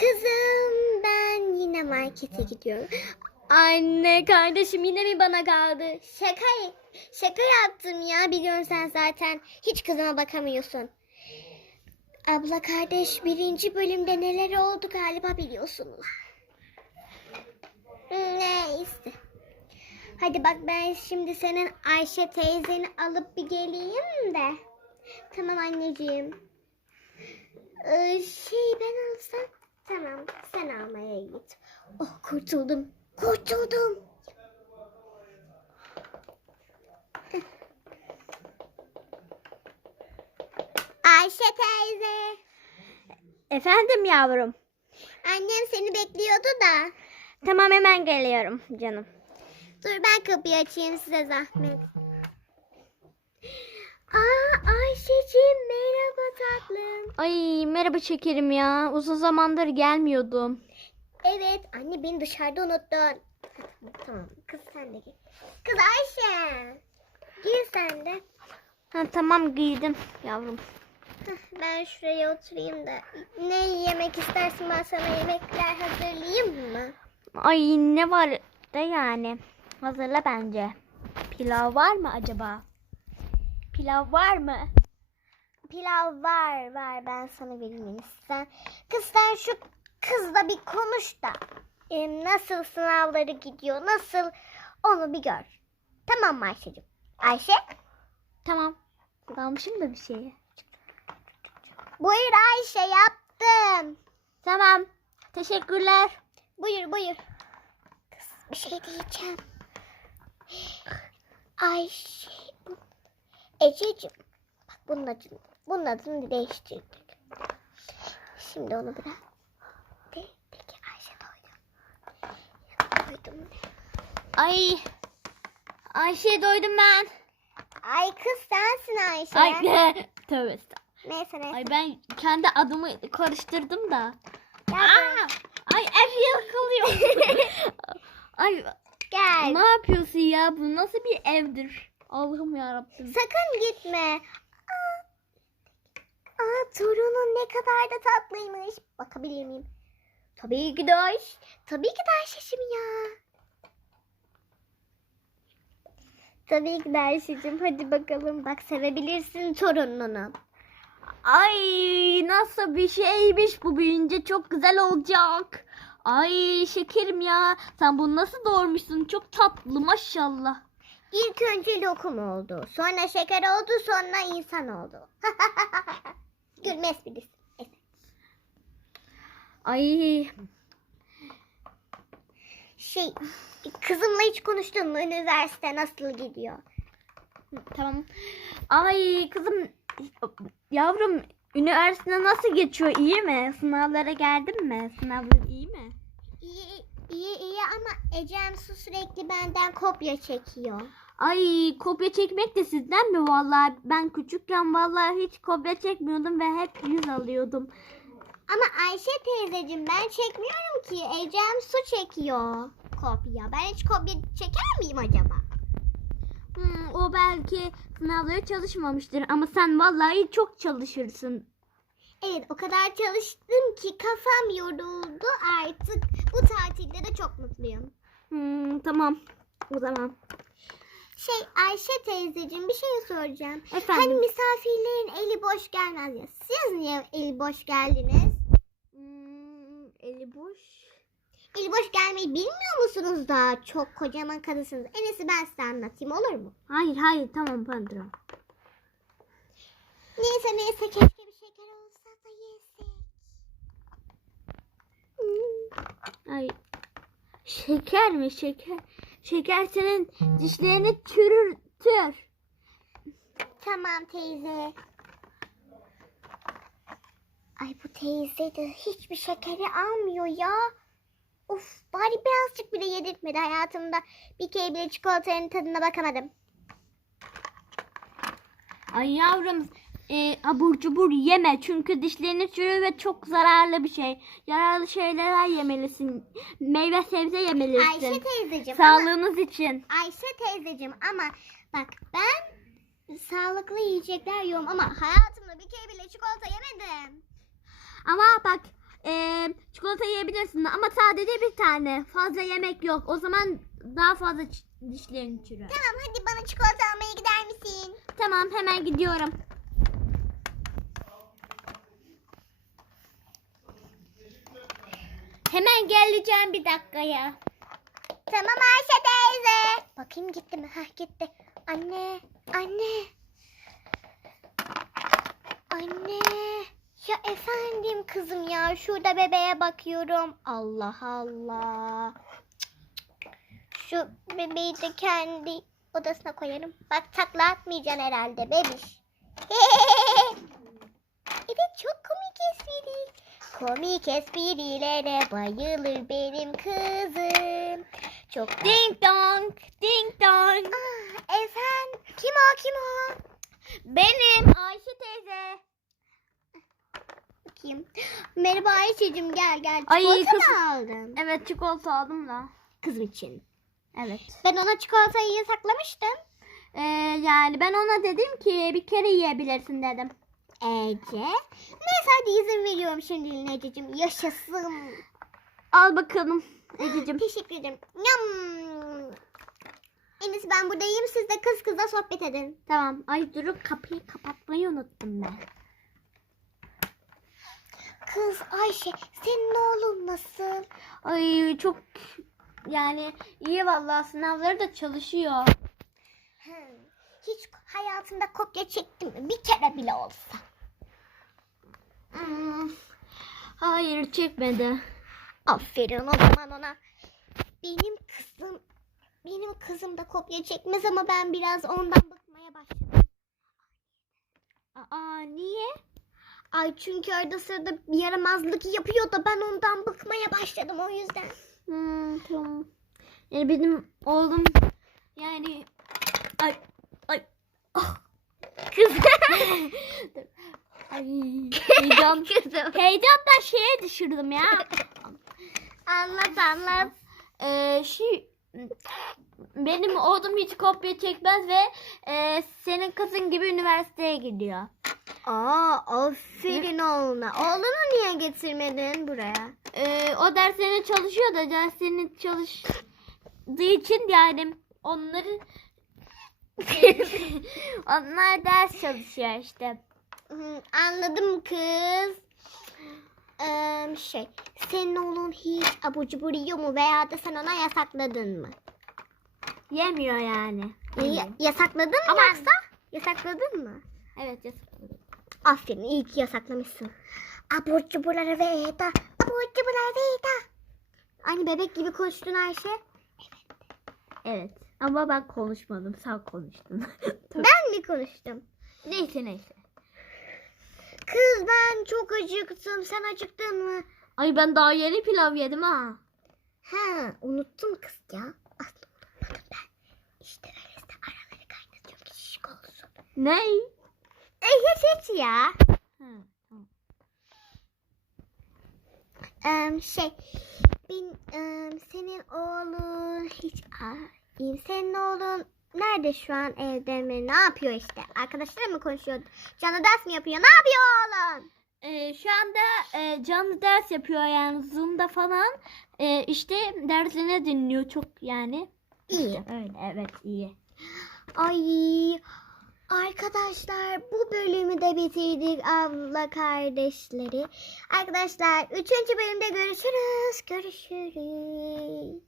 Kızım ben yine markete gidiyorum. Anne kardeşim yine mi bana kaldı? Şaka şaka yaptım ya biliyorsun sen zaten. Hiç kızıma bakamıyorsun. Abla kardeş birinci bölümde neler oldu galiba biliyorsunuz. Neyse. Hadi bak ben şimdi senin Ayşe teyzeni alıp bir geleyim de. Tamam anneciğim. Ee, şey ben alsam. Tamam sen almaya git. Oh kurtuldum. Kurtuldum. Ayşe teyze. Efendim yavrum. Annem seni bekliyordu da. Tamam hemen geliyorum canım. Dur ben kapıyı açayım size zahmet. Aa Ayşe'cim merhaba tatlım. Ay merhaba şekerim ya. Uzun zamandır gelmiyordum. Evet anne beni dışarıda unuttun. Tamam kız sen de gir. Kız Ayşe. Gir sen de. Ha, tamam giydim yavrum. Ben şuraya oturayım da. Ne yemek istersin ben sana yemekler hazırlayayım mı? Ay ne var da yani. Hazırla bence. Pilav var mı acaba? Pilav var mı? Pilav var var ben sana vereyim sen. Kız sen şu kızla bir konuş da. Em, nasıl sınavları gidiyor nasıl onu bir gör. Tamam mı Ayşe'cim? Ayşe? Tamam. Kalmışım da bir şeye. Buyur Ayşe yaptım. Tamam. Teşekkürler. Buyur buyur. Kız bir şey diyeceğim. Ayşe. Ececiğim. Bak bunun adını, bunun adını değiştirdik. Şimdi onu bırak. De, de ki Ayşe doydum. Doydum. Ay. Ayşe doydum ben. Ay kız sensin Ayşe. Ay tövbe estağfurullah. Neyse neyse. Ay ben kendi adımı karıştırdım da. Gel, Aa! Ay ev yıkılıyor. Ay gel. ne yapıyorsun ya? Bu nasıl bir evdir? Allah'ım yarabbim. Sakın gitme. Aa, aa torunun ne kadar da tatlıymış. Bakabilir miyim? Tabii ki de Ayşe. Tabii ki de Ayşe'cim ya. Tabii ki Ayşe'cim. Hadi bakalım. Bak sevebilirsin torununu. Ay nasıl bir şeymiş bu büyüyünce çok güzel olacak. Ay şekerim ya. Sen bunu nasıl doğurmuşsun? Çok tatlı maşallah. İlk önce lokum oldu. Sonra şeker oldu. Sonra insan oldu. Gülme esprisi. Ay Şey, kızımla hiç konuştun mu? Üniversite nasıl gidiyor? tamam. Ay kızım yavrum üniversite nasıl geçiyor? İyi mi? Sınavlara geldin mi? Sınavlar iyi mi? İyi, iyi, iyi ama Ecem Su sürekli benden kopya çekiyor. Ay kopya çekmek de sizden mi vallahi? Ben küçükken vallahi hiç kopya çekmiyordum ve hep yüz alıyordum. Ama Ayşe teyzeciğim ben çekmiyorum ki. Ecem Su çekiyor kopya. Ben hiç kopya çeker miyim acaba? Hmm, o belki sınavlara çalışmamıştır ama sen vallahi çok çalışırsın. Evet o kadar çalıştım ki kafam yoruldu artık. Bu tatilde de çok mutluyum. Hmm, tamam. O zaman. Şey Ayşe teyzeciğim bir şey soracağım. Efendim? Hani misafirlerin eli boş gelmez ya. Siz niye eli boş geldiniz? Hmm, eli boş. Eli boş gelmeyi bilmiyor musunuz daha? Çok kocaman kadınsınız. En iyisi ben size anlatayım olur mu? Hayır hayır tamam pardon. Neyse neyse keşke bir şeker olsa da yesek. Hmm. Ay. Şeker mi şeker? Şeker senin dişlerini çürütür. Tamam teyze. Ay bu teyze de hiçbir şekeri almıyor ya. Uf bari birazcık bile yedirtmedi hayatımda. Bir kere bile çikolatanın tadına bakamadım. Ay yavrum e, abur cubur yeme çünkü dişlerini çürür ve çok zararlı bir şey. Yararlı şeyler yemelisin. Meyve sebze yemelisin. Ayşe teyzeciğim ama, Sağlığınız için. Ayşe teyzeciğim ama bak ben sağlıklı yiyecekler yiyorum ama hayatımda bir kere bile çikolata yemedim. Ama bak e, çikolata yiyebilirsin ama sadece bir tane. Fazla yemek yok. O zaman daha fazla dişlerin çürür. Tamam hadi bana çikolata almaya gider misin? Tamam hemen gidiyorum. Hemen geleceğim bir dakikaya. Tamam Ayşe teyze. Bakayım gitti mi? Hah gitti. Anne, anne. Anne. Ya efendim kızım ya şurada bebeğe bakıyorum. Allah Allah. Şu bebeği de kendi odasına koyarım. Bak takla atmayacaksın herhalde bebiş. evet çok komik espri. Komik esprilere bayılır benim kızım. Çok Ding dong, ding dong. Ah, efendim kim o kim o? Benim Ayşe teyze. Bakayım. Merhaba Ayşe'cim gel gel. Ay, Çikolata kız- mı aldın? Evet çikolata aldım da. Kızım için. Evet. Ben ona çikolatayı yasaklamıştım. Ee, yani ben ona dedim ki bir kere yiyebilirsin dedim. Ece. Neyse hadi izin veriyorum şimdi Ececiğim. Yaşasın. Al bakalım Ececiğim. Teşekkür ederim. Yam. En iyisi ben burada yiyeyim siz de kız kıza sohbet edin. tamam. Ay durun kapıyı kapatmayı unuttum ben. Kız Ayşe senin oğlun nasıl? Ay çok yani iyi vallahi sınavları da çalışıyor. Hmm, Hiç hayatında kopya çektin mi? Bir kere bile olsa. Hmm. Hayır çekmedi. Aferin o zaman ona. Benim kızım benim kızım da kopya çekmez ama ben biraz ondan bıkmaya başladım. Aa niye? Ay çünkü arada sırada bir yaramazlık yapıyor da ben ondan bıkmaya başladım o yüzden. Hmm, tamam. Yani benim oğlum yani ay ay ah. kız Dur. ay heyecan heyecandan şeye düşürdüm ya. Anlat anlat. Ee, şey benim oğlum hiç kopya çekmez ve e, senin kızın gibi üniversiteye gidiyor. Aa aferin oğluna. Oğlunu niye getirmedin buraya? Ee, o derslerine çalışıyor da derslerini çalıştığı için yani onları onlar ders çalışıyor işte. Anladım kız. Ee, şey, senin oğlun hiç abur cubur yiyor mu veya da sen ona yasakladın mı? Yemiyor yani. Ya- yasakladın mı Ama- yoksa? Yasakladın mı? Evet yasakladım. Aferin iyi ki yasaklamışsın. Abur cuburlara veda. Abur cuburlara veda. Aynı bebek gibi konuştun Ayşe. Evet. Ama ben konuşmadım. Sen konuştun. Ben mi konuştum? neyse neyse. Kız ben çok acıktım. Sen acıktın mı? Ay ben daha yeni pilav yedim ha. Ha unuttum kız ya. Aslında unutmadım ben. İşte öyleyse araları kaynatıyorum ki şişik olsun. Ne? E hiç hiç ya. Tamam. Em, şey bin em, senin oğlun hiç Ay, senin oğlun nerede şu an evde mi? Ne yapıyor işte? Arkadaşlarla mı konuşuyor? Canlı ders mi yapıyor? Ne yapıyor oğlum? Ee, şu anda e, canlı ders yapıyor yani Zoom'da falan. E, işte dersini dinliyor çok yani. İyi. Öyle evet iyi. Ay arkadaşlar bu bölümü de bitirdik abla kardeşleri. Arkadaşlar 3. bölümde görüşürüz. Görüşürüz.